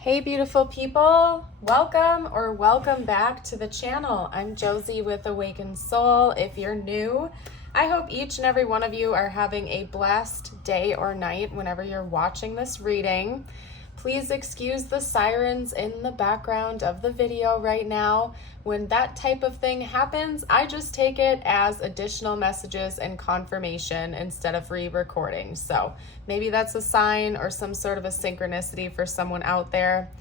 Hey beautiful people, welcome back to the channel. I'm Josie with Awakened Soul. If you're new, I hope each and every one of you are having a blessed day or night whenever you're watching this reading. Please excuse the sirens in the background of the video right now. When that type of thing happens, I just take it as additional messages and confirmation instead of re-recording. So maybe that's a sign or some sort of a synchronicity for someone out there.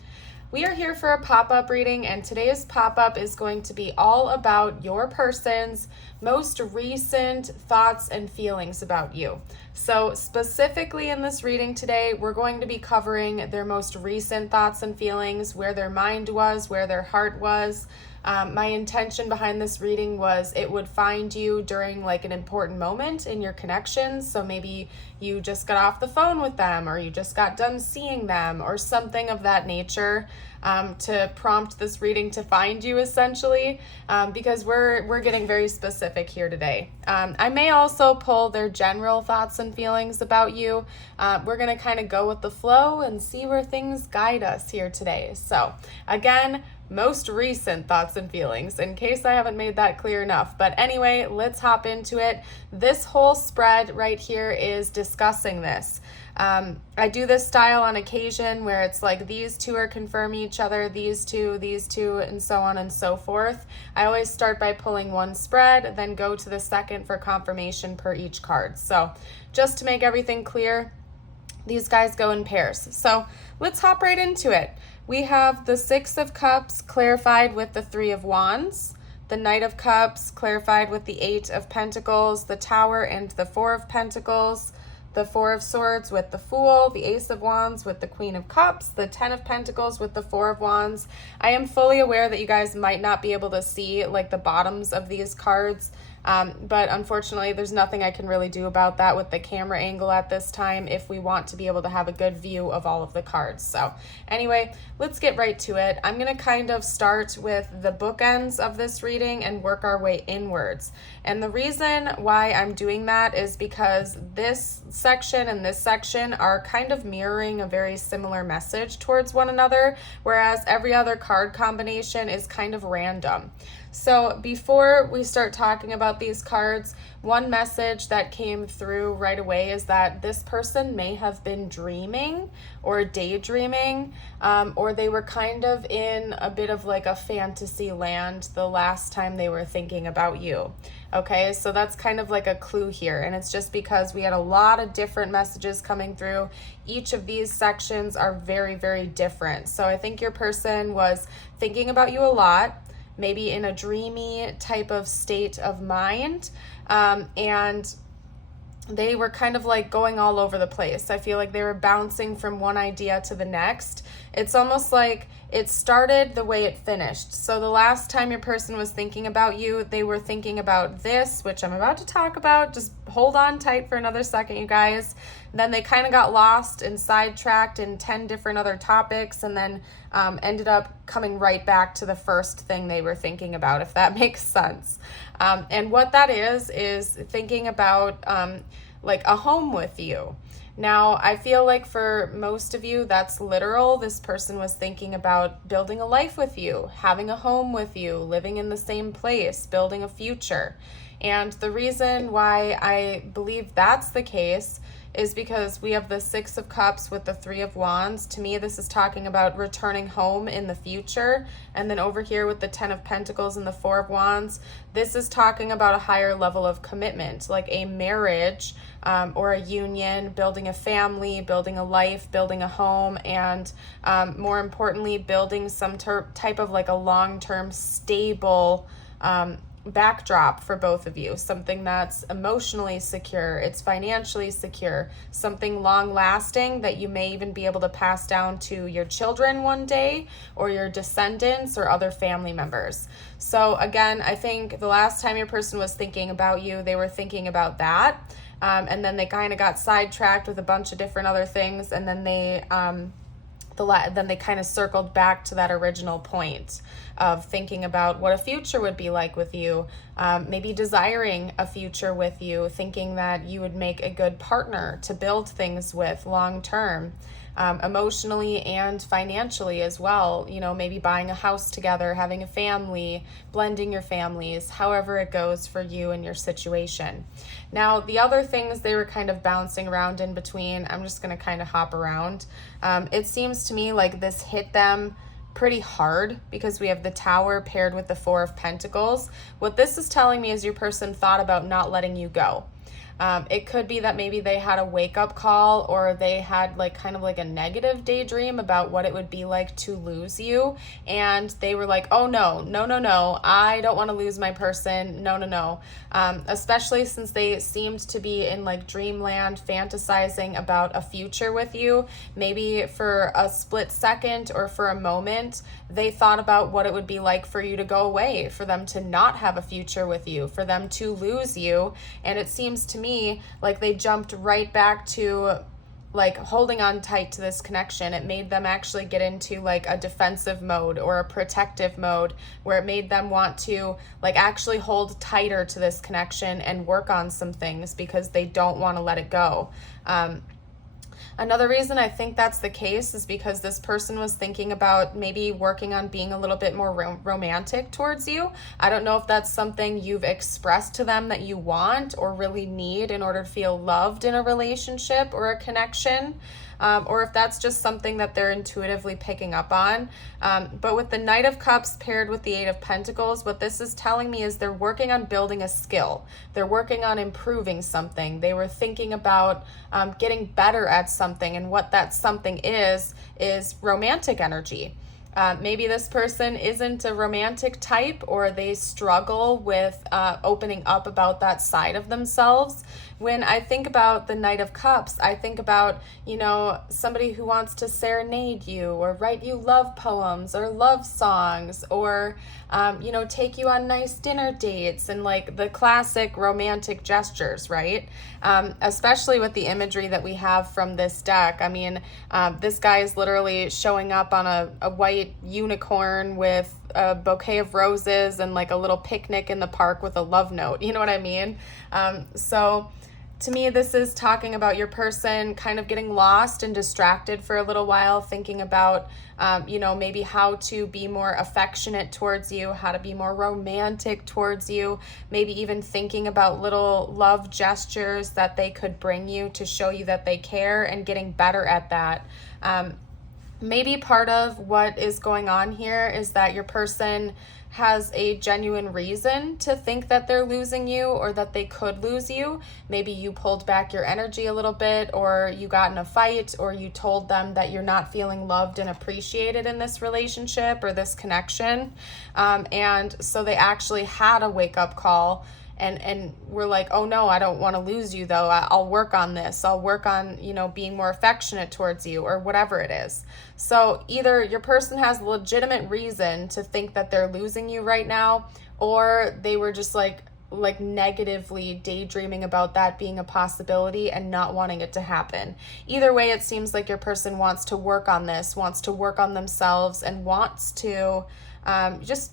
We are here for a pop-up reading, and today's pop-up is going to be all about your person's most recent thoughts and feelings about you. So specifically in this reading today, we're going to be covering their most recent thoughts and feelings, where their mind was, where their heart was. My intention behind this reading was it would find you during like an important moment in your connections. So maybe you just got off the phone with them, or you just got done seeing them, or something of that nature, to prompt this reading to find you, essentially, because we're getting very specific here today. I may also pull their general thoughts and feelings about you. We're going to kind of go with the flow and see where things guide us here today. So again, most recent thoughts and feelings, in case I haven't made that clear enough. But anyway, let's hop into it. This whole spread right here is discussing this. I do this style on occasion where it's like these two are confirming each other, these two, and so on and so forth. I always start by pulling one spread, then go to the second for confirmation per each card. So just to make everything clear, these guys go in pairs. So let's hop right into it. We have the Six of Cups clarified with the Three of Wands, the Knight of Cups clarified with the Eight of Pentacles, the Tower and the Four of Pentacles, the Four of Swords with the Fool, the Ace of Wands with the Queen of Cups, the Ten of Pentacles with the Four of Wands. I am fully aware that you guys might not be able to see like the bottoms of these cards, but unfortunately there's nothing I can really do about that with the camera angle at this time if we want to be able to have a good view of all of the cards. So anyway, let's get right to it. I'm going to kind of start with the bookends of this reading and work our way inwards. And the reason why I'm doing that is because this section and this section are kind of mirroring a very similar message towards one another, whereas every other card combination is kind of random. So before we start talking about these cards, one message that came through right away is that this person may have been dreaming or daydreaming, or they were kind of in a bit of like a fantasy land the last time they were thinking about you. Okay, so that's kind of like a clue here, and it's just because we had a lot of different messages coming through. Each of these sections are very, very different. So I think your person was thinking about you a lot, maybe in a dreamy type of state of mind, and they were kind of like going all over the place. I feel like they were bouncing from one idea to the next. It's almost like it started the way it finished. So the last time your person was thinking about you, they were thinking about this, which I'm about to talk about. Just hold on tight for another second, you guys. Then they kind of got lost and sidetracked in 10 different other topics, and then ended up coming right back to the first thing they were thinking about, if that makes sense. And what that is thinking about like a home with you. Now, I feel like for most of you, that's literal. This person was thinking about building a life with you, having a home with you, living in the same place, building a future. And the reason why I believe that's the case is because we have the Six of Cups with the Three of Wands. To me, this is talking about returning home in the future. And then over here with the Ten of Pentacles and the Four of Wands, this is talking about a higher level of commitment, like a marriage, or a union, building a family, building a life, building a home, and more importantly, building some type of like a long-term stable backdrop for both of you, something that's emotionally secure, it's financially secure, something long lasting that you may even be able to pass down to your children one day, or your descendants or other family members. So again, I think the last time your person was thinking about you, they were thinking about that, and then they kind of got sidetracked with a bunch of different other things, and then they kind of circled back to that original point of thinking about what a future would be like with you, maybe desiring a future with you, thinking that you would make a good partner to build things with long term. emotionally and financially as well. You know, maybe buying a house together, having a family, blending your families, however it goes for you and your situation. Now, the other things they were kind of bouncing around in between, I'm just going to kind of hop around. It seems to me like this hit them pretty hard because we have the Tower paired with the Four of Pentacles. What this is telling me is your person thought about not letting you go. It could be that maybe they had a wake-up call, or they had like kind of like a negative daydream about what it would be like to lose you, and they were like, oh no, I don't want to lose my person, no. Especially since they seemed to be in like dreamland, fantasizing about a future with you. Maybe for a split second or for a moment, they thought about what it would be like for you to go away, for them to not have a future with you, for them to lose you. And it seems to me like they jumped right back to like holding on tight to this connection. It made them actually get into like a defensive mode or a protective mode, where it made them want to like actually hold tighter to this connection and work on some things because they don't want to let it go. Another reason I think that's the case is because this person was thinking about maybe working on being a little bit more romantic towards you. I don't know if that's something you've expressed to them that you want or really need in order to feel loved in a relationship or a connection. Or if that's just something that they're intuitively picking up on. But with the Knight of Cups paired with the Eight of Pentacles, what this is telling me is they're working on building a skill. They're working on improving something. They were thinking about getting better at something, and what that something is romantic energy. Maybe this person isn't a romantic type, or they struggle with opening up about that side of themselves. When I think about the Knight of Cups, I think about, you know, somebody who wants to serenade you or write you love poems or love songs, or, you know, take you on nice dinner dates and like the classic romantic gestures, right? Especially with the imagery that we have from this deck. I mean, this guy is literally showing up on a white unicorn with a bouquet of roses and like a little picnic in the park with a love note. You know what I mean? So to me, this is talking about your person kind of getting lost and distracted for a little while, thinking about, you know, maybe how to be more affectionate towards you, how to be more romantic towards you, maybe even thinking about little love gestures that they could bring you to show you that they care, and getting better at that. Maybe part of what is going on here is that your person has a genuine reason to think that they're losing you, or that they could lose you. Maybe you pulled back your energy a little bit, or you got in a fight, or you told them that you're not feeling loved and appreciated in this relationship or this connection. And so they actually had a wake-up call, and we're like, oh no, I don't want to lose you though. I'll work on this. I'll work on, you know, being more affectionate towards you, or whatever it is. So either your person has legitimate reason to think that they're losing you right now, or they were just like negatively daydreaming about that being a possibility and not wanting it to happen. Either way, it seems like your person wants to work on this, wants to work on themselves, and wants to just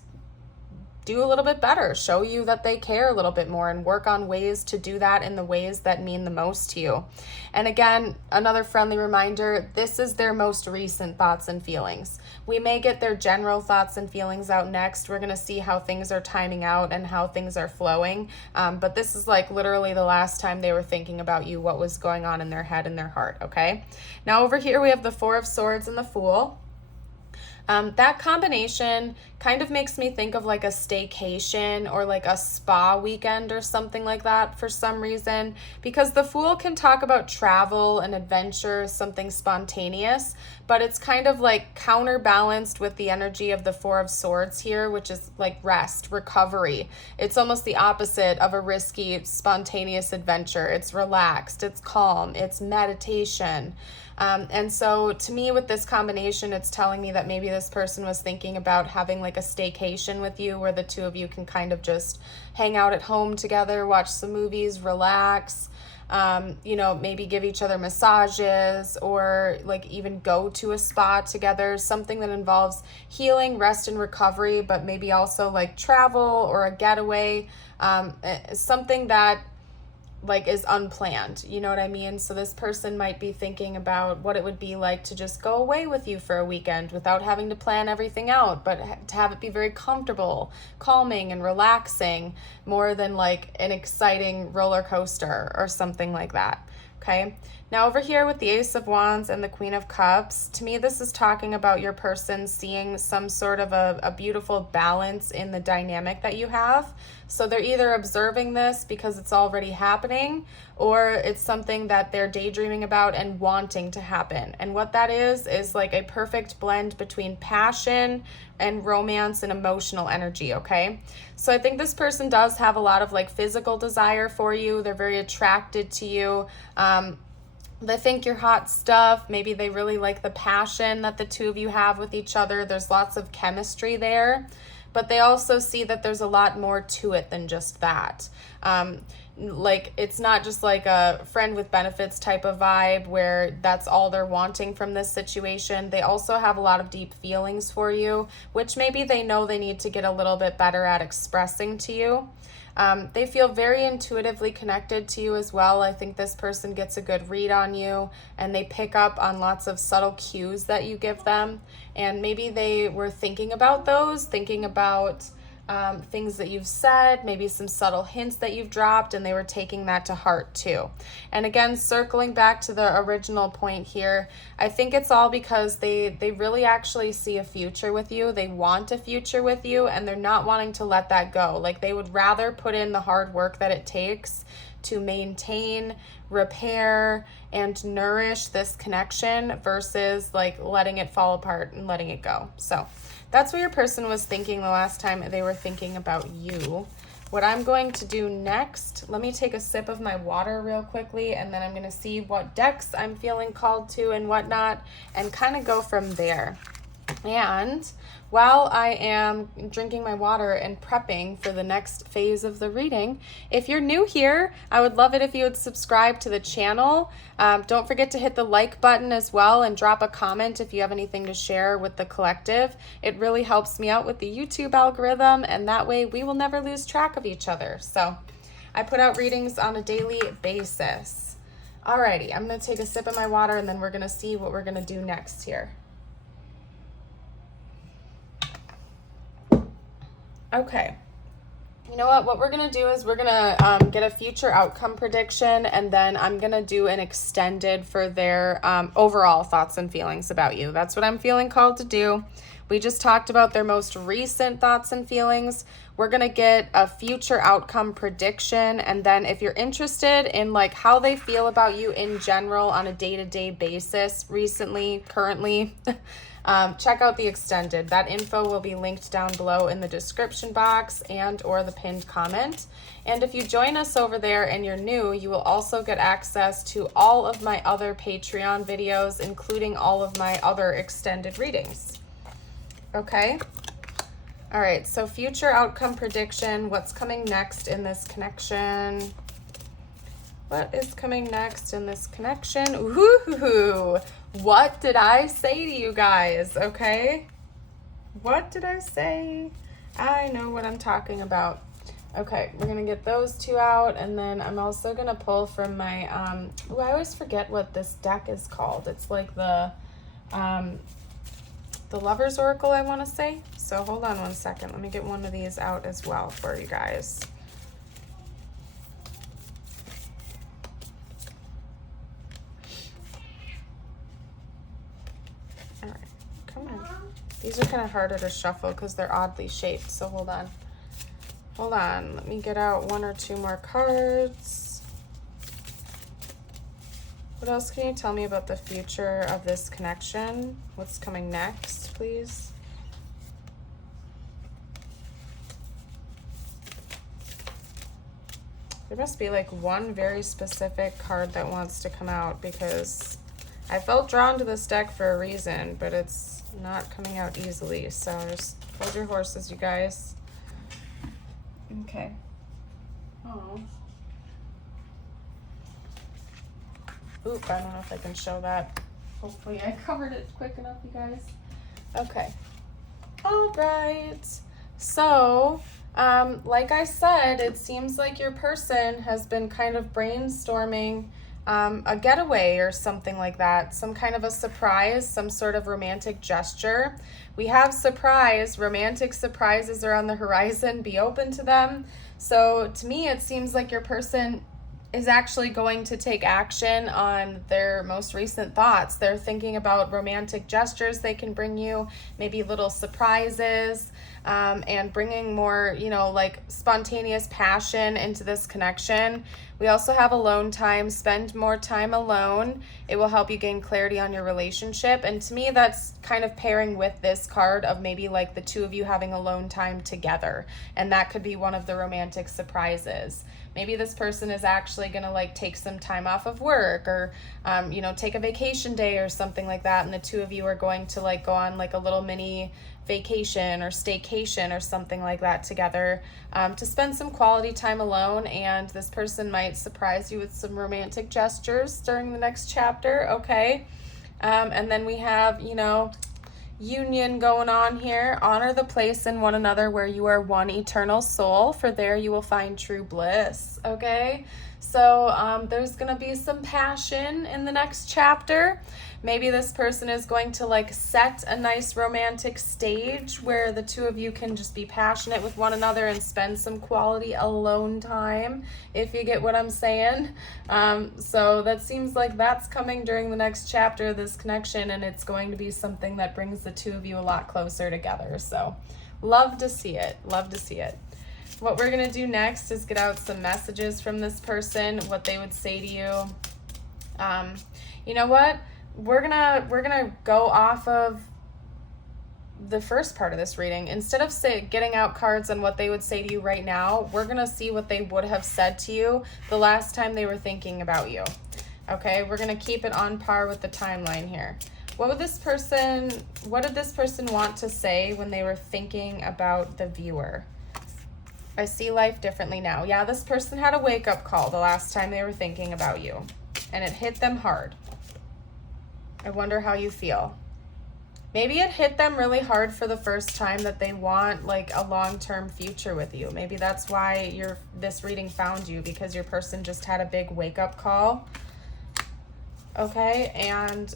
do a little bit better, show you that they care a little bit more, and work on ways to do that in the ways that mean the most to you. And again, another friendly reminder, this is their most recent thoughts and feelings. We may get their general thoughts and feelings out next. We're going to see how things are timing out and how things are flowing. But this is like literally the last time they were thinking about you, what was going on in their head and their heart, okay? Now over here we have the Four of Swords and the Fool. That combination kind of makes me think of like a staycation or like a spa weekend or something like that for some reason, because the Fool can talk about travel and adventure, something spontaneous, but it's kind of like counterbalanced with the energy of the Four of Swords here, which is like rest, recovery. It's almost the opposite of a risky, spontaneous adventure. It's relaxed, it's calm, it's meditation. And so to me, with this combination, it's telling me that maybe this person was thinking about having like a staycation with you, where the two of you can kind of just hang out at home together, watch some movies, relax, you know, maybe give each other massages, or like even go to a spa together, something that involves healing, rest, and recovery, but maybe also like travel or a getaway, something that like is unplanned, you know what I mean? So this person might be thinking about what it would be like to just go away with you for a weekend without having to plan everything out, but to have it be very comfortable, calming and relaxing, more than like an exciting roller coaster or something like that. Okay, now over here with the Ace of Wands and the Queen of Cups, to me this is talking about your person seeing some sort of a beautiful balance in the dynamic that you have. So they're either observing this because it's already happening, or it's something that they're daydreaming about and wanting to happen. And what that is like a perfect blend between passion and romance and emotional energy, okay? So I think this person does have a lot of like physical desire for you. They're very attracted to you. They think you're hot stuff. Maybe they really like the passion that the two of you have with each other. There's lots of chemistry there, but they also see that there's a lot more to it than just that. Like it's not just like a friend with benefits type of vibe where that's all they're wanting from this situation. They also have a lot of deep feelings for you, which maybe they know they need to get a little bit better at expressing to you. They feel very intuitively connected to you as well. I think this person gets a good read on you, and they pick up on lots of subtle cues that you give them. And maybe they were thinking about those, thinking about things that you've said, maybe some subtle hints that you've dropped, and they were taking that to heart too. And again, circling back to the original point here, I think it's all because they really actually see a future with you. They want a future with you, and they're not wanting to let that go. Like they would rather put in the hard work that it takes to maintain, repair, and nourish this connection versus like letting it fall apart and letting it go. So that's what your person was thinking the last time they were thinking about you. What I'm going to do next, let me take a sip of my water real quickly, and then I'm going to see what decks I'm feeling called to and whatnot, and kind of go from there. And while I am drinking my water and prepping for the next phase of the reading, if you're new here, I would love it if you would subscribe to the channel. Don't forget to hit the like button as well, and drop a comment if you have anything to share with the collective. It really helps me out with the YouTube algorithm, and that way we will never lose track of each other. So I put out readings on a daily basis. Alrighty, I'm going to take a sip of my water, and then we're going to see what we're going to do next here. Okay, you know what we're going to do is we're going to get a future outcome prediction, and then I'm going to do an extended for their overall thoughts and feelings about you. That's what I'm feeling called to do. We just talked about their most recent thoughts and feelings. We're going to get a future outcome prediction, and then if you're interested in like how they feel about you in general on a day-to-day basis, recently, currently, check out the extended. That info will be linked down below in the description box and or the pinned comment. And if you join us over there and you're new, you will also get access to all of my other Patreon videos, including all of my other extended readings. Okay? All right, so future outcome prediction. What's coming next in this connection? What is coming next in this connection? Ooh, what did I say to you guys, okay? What did I say? I know what I'm talking about. Okay, we're going to get those two out, and then I'm also going to pull from my, I always forget what this deck is called. It's like the Lover's Oracle, I want to say. So hold on one second. Let me get one of these out as well for you guys. All right, come on. These are kind of harder to shuffle because they're oddly shaped, so hold on. Hold on, let me get out one or two more cards. What else can you tell me about the future of this connection? What's coming next, please? There must be like one very specific card that wants to come out, because I felt drawn to this deck for a reason, but it's not coming out easily. So just hold your horses, you guys. Okay. Oh. Oop, I don't know if I can show that. Hopefully I covered it quick enough, you guys. Okay. All right. So Like I said, it seems like your person has been kind of brainstorming a getaway or something like that, some kind of a surprise, some sort of romantic gesture. We have surprise, romantic surprises are on the horizon, be open to them. So to me, it seems like your person is actually going to take action on their most recent thoughts. They're thinking about romantic gestures they can bring you, maybe little surprises, and bringing more, like spontaneous passion into this connection. We also have alone time. Spend more time alone. It will help you gain clarity on your relationship. And to me, that's kind of pairing with this card of maybe like the two of you having alone time together. And that could be one of the romantic surprises. Maybe this person is actually going to like take some time off of work or, take a vacation day or something like that. And the two of you are going to like go on like a little mini vacation or staycation or something like that together, to spend some quality time alone. And this person might surprise you with some romantic gestures during the next chapter. Okay. And then we have, union going on here. Honor the place in one another where you are one eternal soul, for there you will find true bliss. Okay, so there's gonna be some passion in the next chapter. Maybe this person is going to like set a nice romantic stage where the two of you can just be passionate with one another and spend some quality alone time, if you get what I'm saying. So that seems like that's coming during the next chapter of this connection, and it's going to be something that brings the two of you a lot closer together. So love to see it. Love to see it. What we're going to do next is get out some messages from this person, what they would say to you. You know what? We're gonna go off of the first part of this reading. Instead of getting out cards on what they would say to you right now, we're gonna see what they would have said to you the last time they were thinking about you. Okay, we're gonna keep it on par with the timeline here. What did this person want to say when they were thinking about the viewer? I see life differently now. Yeah, this person had a wake-up call the last time they were thinking about you, and it hit them hard. I wonder how you feel. Maybe it hit them really hard for the first time that they want like a long-term future with you. Maybe that's why this reading found you, because your person just had a big wake-up call. Okay, and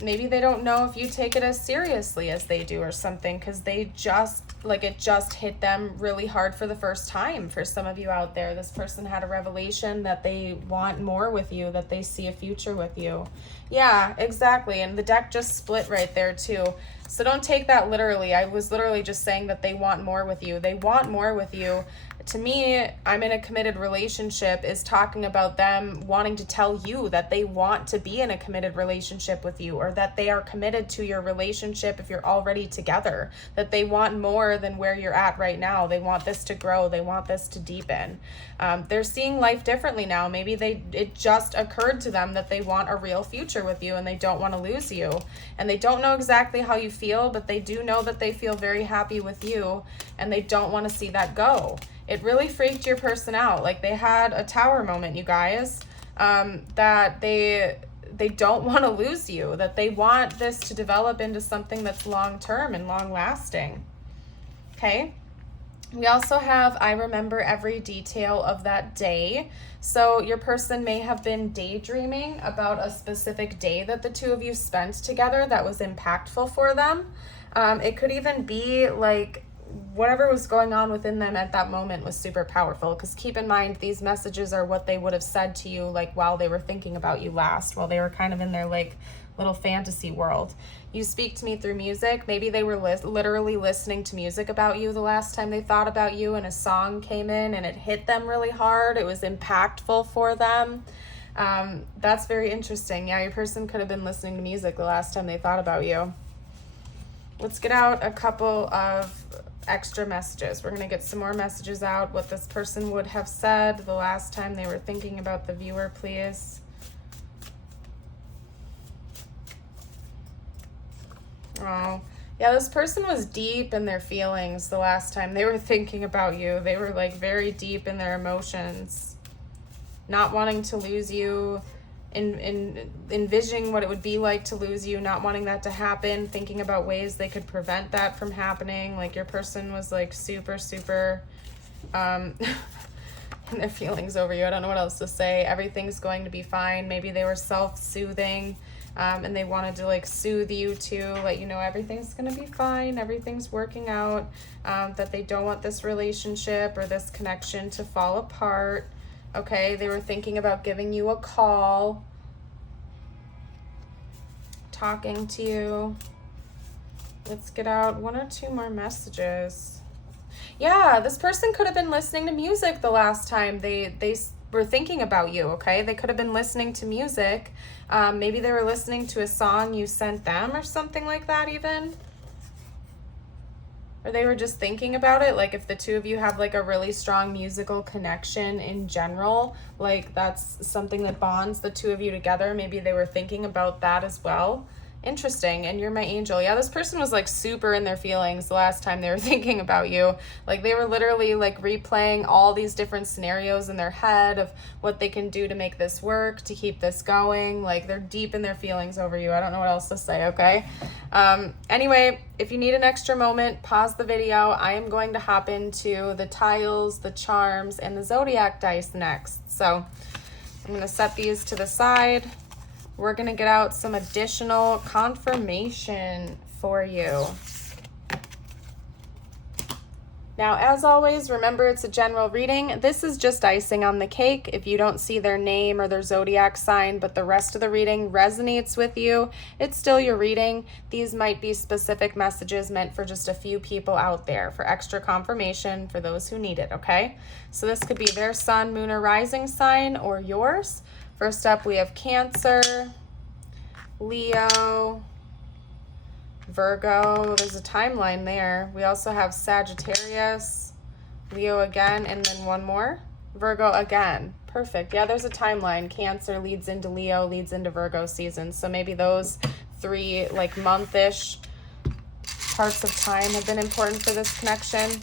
maybe they don't know if you take it as seriously as they do or something, because it just hit them really hard for the first time. For some of you out there, this person had a revelation that they want more with you, that they see a future with you. Yeah, exactly. And the deck just split right there too. So don't take that literally. I was literally just saying that they want more with you. They want more with you. To me, I'm in a committed relationship is talking about them wanting to tell you that they want to be in a committed relationship with you, or that they are committed to your relationship if you're already together, that they want more than where you're at right now. They want this to grow. They want this to deepen. They're seeing life differently now. Maybe it just occurred to them that they want a real future with you and they don't want to lose you. And they don't know exactly how you feel, but they do know that they feel very happy with you and they don't want to see that go. It really freaked your person out. Like they had a tower moment, you guys, that they don't want to lose you, that they want this to develop into something that's long-term and long-lasting. Okay. We also have, I remember every detail of that day. So your person may have been daydreaming about a specific day that the two of you spent together that was impactful for them. It could even be like whatever was going on within them at that moment was super powerful, because keep in mind, these messages are what they would have said to you like while they were thinking about you last, while they were kind of in their like little fantasy world. You speak to me through music. Maybe they were literally listening to music about you the last time they thought about you, and a song came in and it hit them really hard. It was impactful for them. That's very interesting. Yeah, your person could have been listening to music the last time they thought about you. Let's get out a couple of extra messages. We're going to get some more messages out, what this person would have said the last time they were thinking about the viewer, please. Oh, yeah, this person was deep in their feelings the last time they were thinking about you. They were like very deep in their emotions, not wanting to lose you, envisioning what it would be like to lose you, not wanting that to happen, thinking about ways they could prevent that from happening. Like, your person was like super, super in their feelings over you. I don't know what else to say. Everything's going to be fine. Maybe they were self-soothing, and they wanted to like soothe you to let you know everything's going to be fine, everything's working out, that they don't want this relationship or this connection to fall apart. Okay, they were thinking about giving you a call, talking to you. Let's get out 1 or 2 more messages. Yeah, this person could have been listening to music the last time they were thinking about you, okay? They could have been listening to music. Maybe they were listening to a song you sent them or something like that even. Or they were just thinking about it. Like, if the two of you have like a really strong musical connection in general, like that's something that bonds the two of you together. Maybe they were thinking about that as well. Interesting. And you're my angel. Yeah, this person was like super in their feelings the last time they were thinking about you. Like, they were literally like replaying all these different scenarios in their head of what they can do to make this work, to keep this going. Like, they're deep in their feelings over you. I don't know what else to say, okay? Anyway, if you need an extra moment, pause the video. I am going to hop into the tiles, the charms, and the zodiac dice next. So I'm going to set these to the side. We're going to get out some additional confirmation for you. Now, as always, remember it's a general reading. This is just icing on the cake. If you don't see their name or their zodiac sign, but the rest of the reading resonates with you, it's still your reading. These might be specific messages meant for just a few people out there for extra confirmation for those who need it, okay? So this could be their sun, moon, or rising sign or yours. First up, we have Cancer, Leo, Virgo. There's a timeline there. We also have Sagittarius, Leo again, and then one more, Virgo again. Perfect. Yeah, there's a timeline. Cancer leads into Leo, leads into Virgo season. So maybe those 3 like month-ish parts of time have been important for this connection.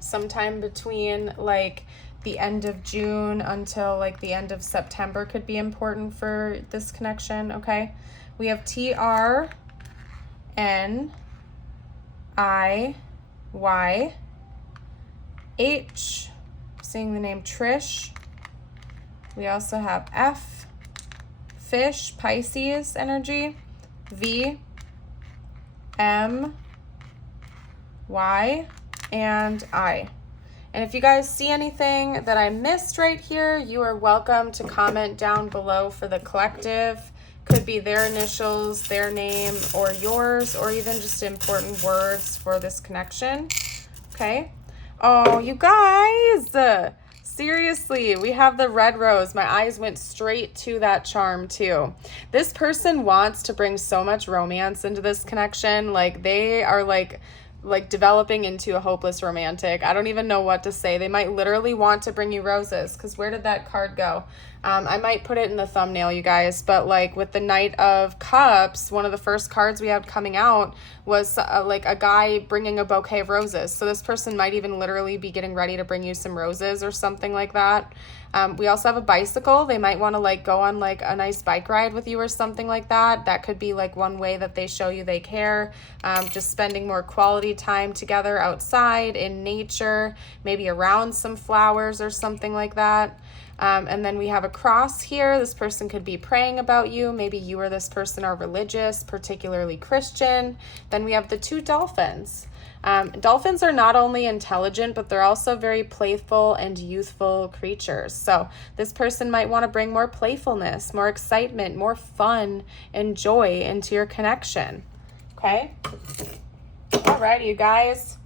Sometime between like the end of June until like the end of September could be important for this connection, okay? We have TRNIYY, seeing the name Trish. We also have F, Fish, Pisces energy, V, M, Y, and I. And if you guys see anything that I missed right here, you are welcome to comment down below for the collective. Could be their initials, their name, or yours, or even just important words for this connection. Okay. Oh, you guys. Seriously, we have the red rose. My eyes went straight to that charm too. This person wants to bring so much romance into this connection. Like, they are like developing into a hopeless romantic. I don't even know what to say. They might literally want to bring you roses, because where did that card go? I might put it in the thumbnail, you guys, but like with the Knight of Cups, one of the first cards we had coming out was like a guy bringing a bouquet of roses. So this person might even literally be getting ready to bring you some roses or something like that. We also have a bicycle. They might want to like go on like a nice bike ride with you or something like that. That could be like one way that they show you they care. Just spending more quality time together outside in nature, maybe around some flowers or something like that. And then we have a cross here. This person could be praying about you. Maybe you or this person are religious, particularly Christian. Then we have the 2 dolphins. Dolphins are not only intelligent, but they're also very playful and youthful creatures. So this person might want to bring more playfulness, more excitement, more fun and joy into your connection. Okay? Alrighty, you guys.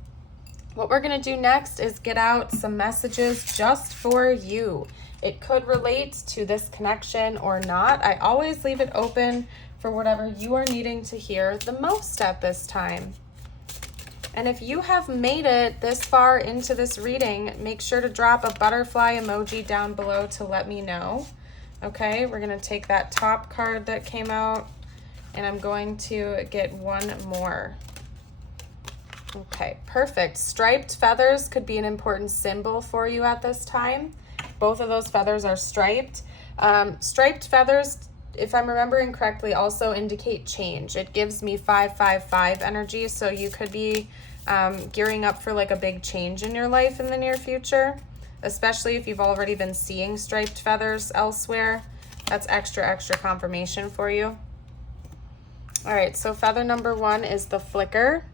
What we're going to do next is get out some messages just for you. It could relate to this connection or not. I always leave it open for whatever you are needing to hear the most at this time. And if you have made it this far into this reading, make sure to drop a butterfly emoji down below to let me know. Okay, we're going to take that top card that came out, and I'm going to get one more. Okay, perfect. Striped feathers could be an important symbol for you at this time. both of those feathers are striped. Striped feathers, if I'm remembering correctly, also indicate change. It gives me 555 energy, so you could be gearing up for like a big change in your life in the near future, especially if you've already been seeing striped feathers elsewhere. That's extra confirmation for you. All right, so feather number 1 is the flicker.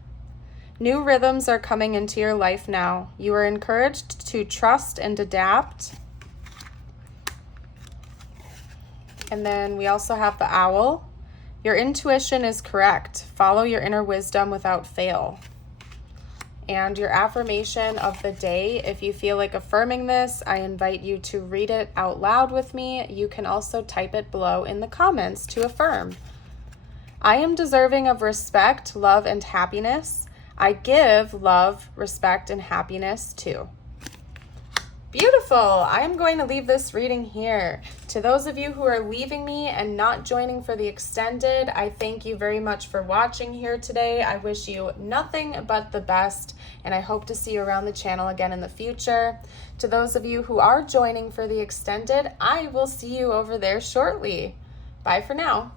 New rhythms are coming into your life now. You are encouraged to trust and adapt. And then we also have the owl. Your intuition is correct. Follow your inner wisdom without fail. And your affirmation of the day, if you feel like affirming this, I invite you to read it out loud with me. You can also type it below in the comments to affirm. I am deserving of respect, love, and happiness. I give love, respect, and happiness too. Beautiful. I'm going to leave this reading here. To those of you who are leaving me and not joining for the extended, I thank you very much for watching here today. I wish you nothing but the best, and I hope to see you around the channel again in the future. To those of you who are joining for the extended, I will see you over there shortly. Bye for now.